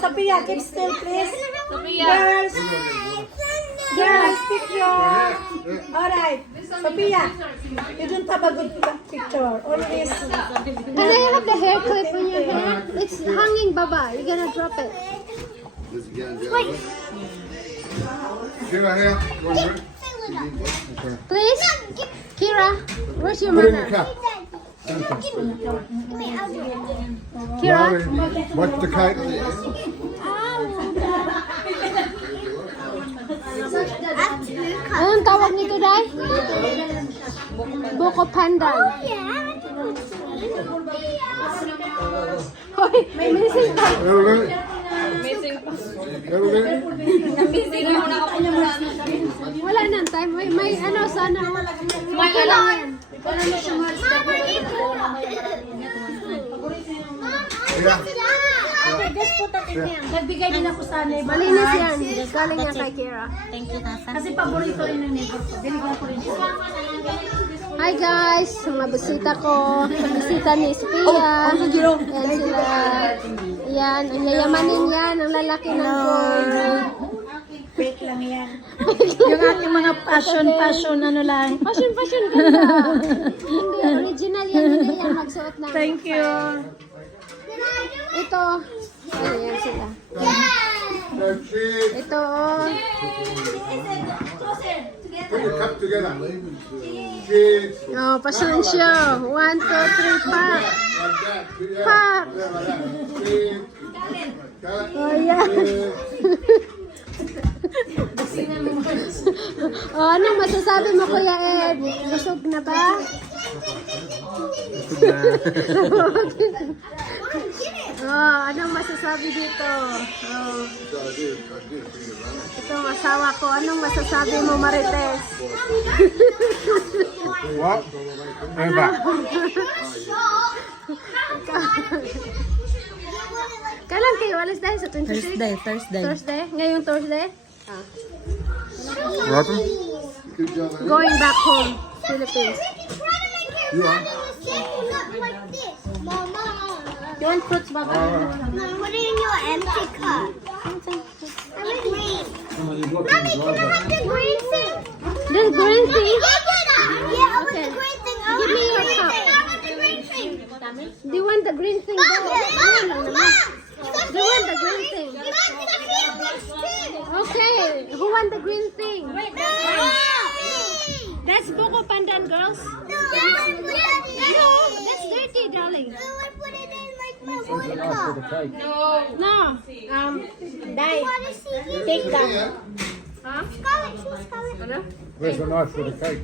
Sophia, keep still, please. Girls, picture. Alright, Sophia, you don't have a good picture. Always. Can I have the hair clip on your hair? It's hanging, Baba. You're gonna drop it. Wait. Kira, here. Go on, Rick. Please? Kira, where's your Put it in the mother? cap. Kira? Watch the kite. Anong tawag nito, Day? Buko pandan. Hoy, may missing pa. Wala nang time. May ano, sana. May alam. Nagbigay din ako sa neighbor. Malinis yan. Galing yan kay Kira. Thank you, Tasa. Kasi paborito rin ng neighbor ko. Binigyan ko rin siya. Hi guys, mga bisita ko. Bisita ni Sophia. Yan sila. Yan, ang yayamanin yan. Ang lalaki ng gold. Fake lang yan. Yung aking mga passion, ano lang. Fashion ganda. Hindi, original yan. Hindi yan magsuot ng. Thank you. Ito. Ayan sila. Cheese. Ito. Oh. Put your cup together. Cheese. Oh, pasensya. 1, 2, 3, pa. Like that. Pa. Cheese. Oh, yan. Oh, anong masasabi mo, Kuya Ed? Busog na ba? Oh, anong masasabi dito? Oh. Ito ang asawa ko. Anong masasabi mo, Marites? What? Over. Kailan kayo alis dahil sa 26? Thursday. Thursday? Ngayong Thursday? Ah. What happened? Going back home, Philippines. You are? You want fruits, Baba? Uh, Put it in your empty cup. I like green. Mommy, can I have the green thing? The green thing? Yeah, I want Okay. the green thing. I Give me your cup. want the green thing. Do you want the green thing? Mom, Go. Mom, Do you want the green thing? Okay. Who want the green thing? That's Buko Pandan, girls. No, that's dirty, darling. I put it in like my water cup. No. Dai, Want to see you? take that. Huh? Scarlet, choose Scarlet. where's the knife for the cake?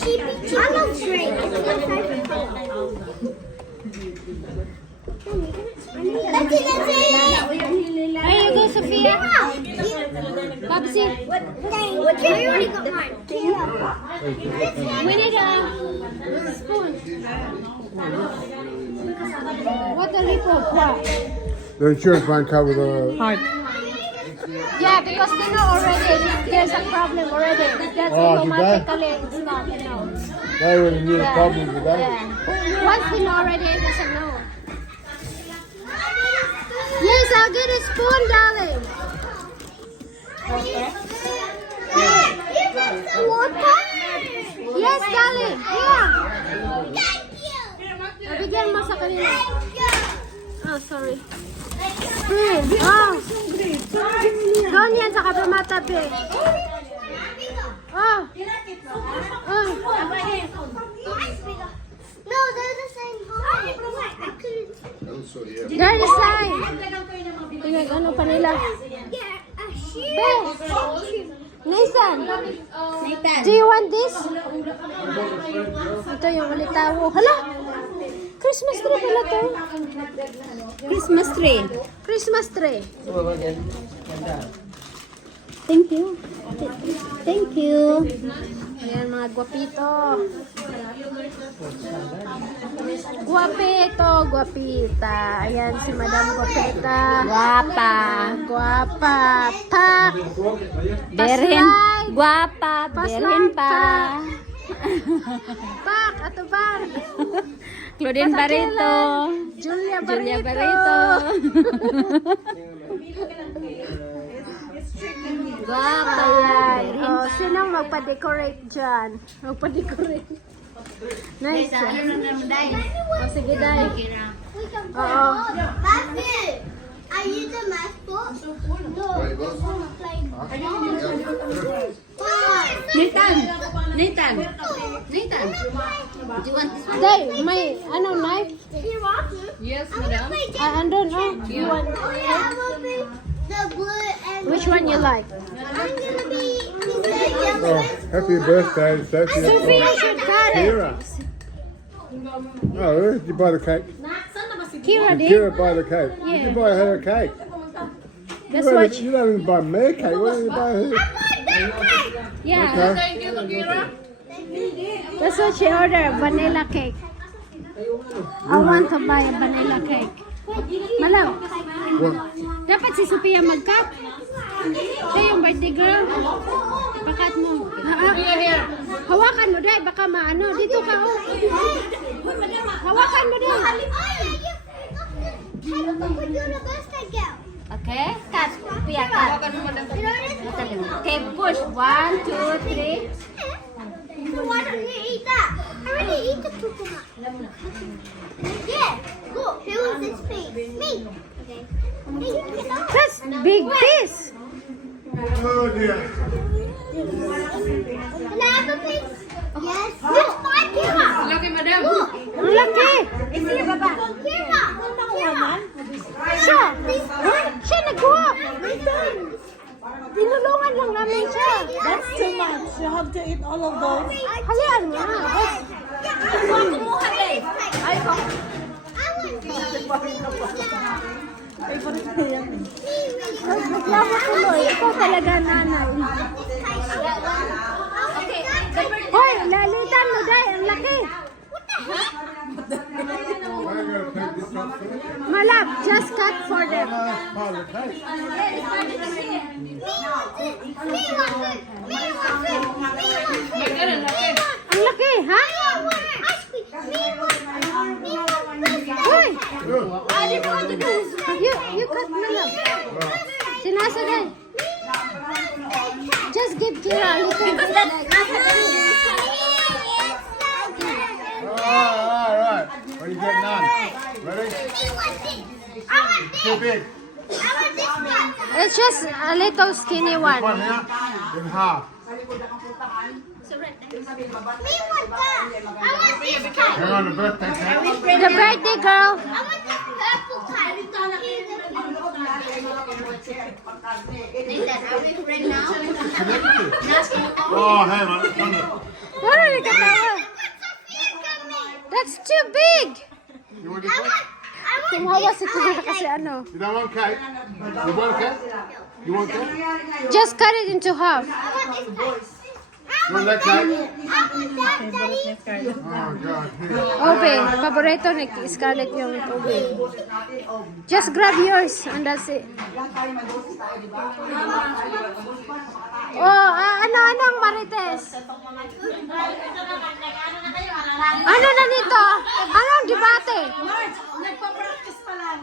Cheapy, I love drink. It's my favorite color. That's it. There you go, Sophia. Babsi. I already got mine. We need a spoon. What the lip of what? The insurance won't cover the... Heart. Yeah, because they know already there's a problem already. That's Oh, did they? automatically it's not, you know. They already knew the Yeah. problem with that. Yeah. Once they know already, it doesn't know. Yes, I'll get a spoon, darling. Water? Yes, darling. Yeah. Thank you. Bigyan mo sa kanila. Thank you. Oh, sorry. Oh. Doon yan sa kabamatabi. Oh. Oh. No, they're the same height. I couldn't Also, yeah. They're the same. Tingnan, ano pa nila? get a shoe. Be. Nathan. Do you want this? Ito yung ulitawo. Hala! Christmas tree pala to. Christmas tree. Christmas tree. Thank you. Thank you. Ayan mga guwapito. Guwapito, guwapita. Ayan si Madam Guwapita. Guapa. Guwapa. Pak. Berhen. Paslide. Guapa. Paslide Berhen pa. pa. Pak, ato bang. Claudine Barreto. Julia Julia Barreto. Guwapa. Ayan. Oh, sinong magpa-decorate dyan? Magpa-decorate. Nice. Oh, sige, Day. Oo. Matthew, are you the mascot? No. Wait, what? Nathan. Nathan. Nathan. Do you want this one? Day, may ano knife? You want to? Yes, I want to play Andun, oh. You want? Oh yeah, I want to play the blue and Which one you like? I'm gonna be the yellow. Oh, happy birthday, Sophie. Sophia should got it. Kira. Oh, did you buy the cake? Kira Did did. Kira buy the cake? Yeah. You buy her a cake. That's you, what. you don't even buy me a cake. Why don't you buy her? Yeah. Okay. That's what she ordered. Vanilla cake. I want to buy a vanilla cake. Malaw. What? Dapat si Sophia mag-cut. Siya yung birthday girl. Pakat mo. Hawakan mo, Day. Baka maano. Dito ka, oh. Hawakan mo, Day. Okay. Cut. Pia, cut. Okay, push. 1, 2, 3. Why don't you eat that? I already ate the coconut. Yeah, look, who is this piece? Me. Okay. Hey, you get that. That's big piece. Oh dear. Can I have a piece? Yes. Look, five Kira. Okay, madam. Look. Ang laki. Kira. Siya. Siya nagkuha. Tinulungan lang namin siya. That's too much. You have to eat all of those. Hayaan mo. Favorite ko yan. Reklamo tuloy. Ikaw talaga, nanay. Hoy, lalitan mo, Day. Ang laki. I'm going to take this off first. Malap, just cut for them. Part of the cake. Ang laki, ha? Hoy, you cut Malap. Sinasa din. Just give Kira a little bit. All right. What are you getting on? Ready? Too big. It's just a little skinny One one. here in half. Hang on, the birthday cake. The birthday girl. Oh, hang on. Ano ni katawa? That's too big. You want this one? Tumawa si Kira kasi ano. You don't want cake? You want cake? You want cake? Just cut it into half. You want that cake? Oh, God. Here. Obe, paborito ni Scarlett yung ube. Just grab yours and that's it. Oh, ano-anong Marites? Ano na nito? Anong debate? Nagpa-practice pa lang.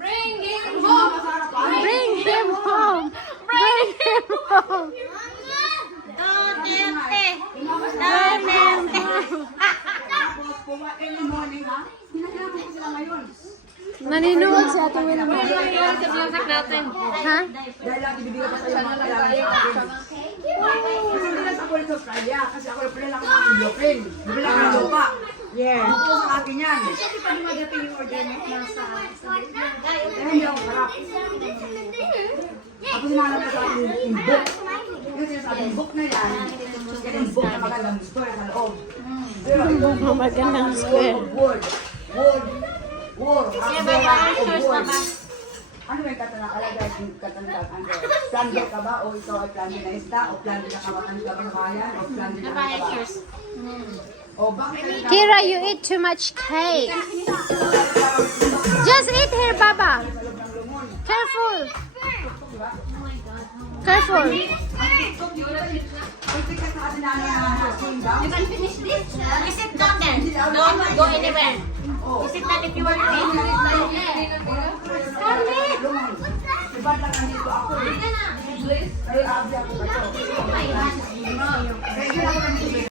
Bring him home! Bring him home! Bring him home! Naninood si Ate Wilma. Ha? Yeah. Ako sinanap ko sa akin yung book. Yung sinasabing book na yan, yan yung book na magandang square sa loob. Ang magandang square. Wood. Wood. Wood. Wood. Ano may katanakalagay yung katandang ano? Plande ka ba? O ikaw ay plande na isda? O plande na kabakan ka ng bayan? O plande na kabakan? O bakit? Kira, you eat too much cake. Just eat here, Baba. Careful. Careful. tikas na kasi nanay chewing gum. You can finish this. You sit down then. Don't go anywhere. You sit down if you want to eat. Scarlett! Diba lang nandito ako eh. Ay, abi ako ba ito?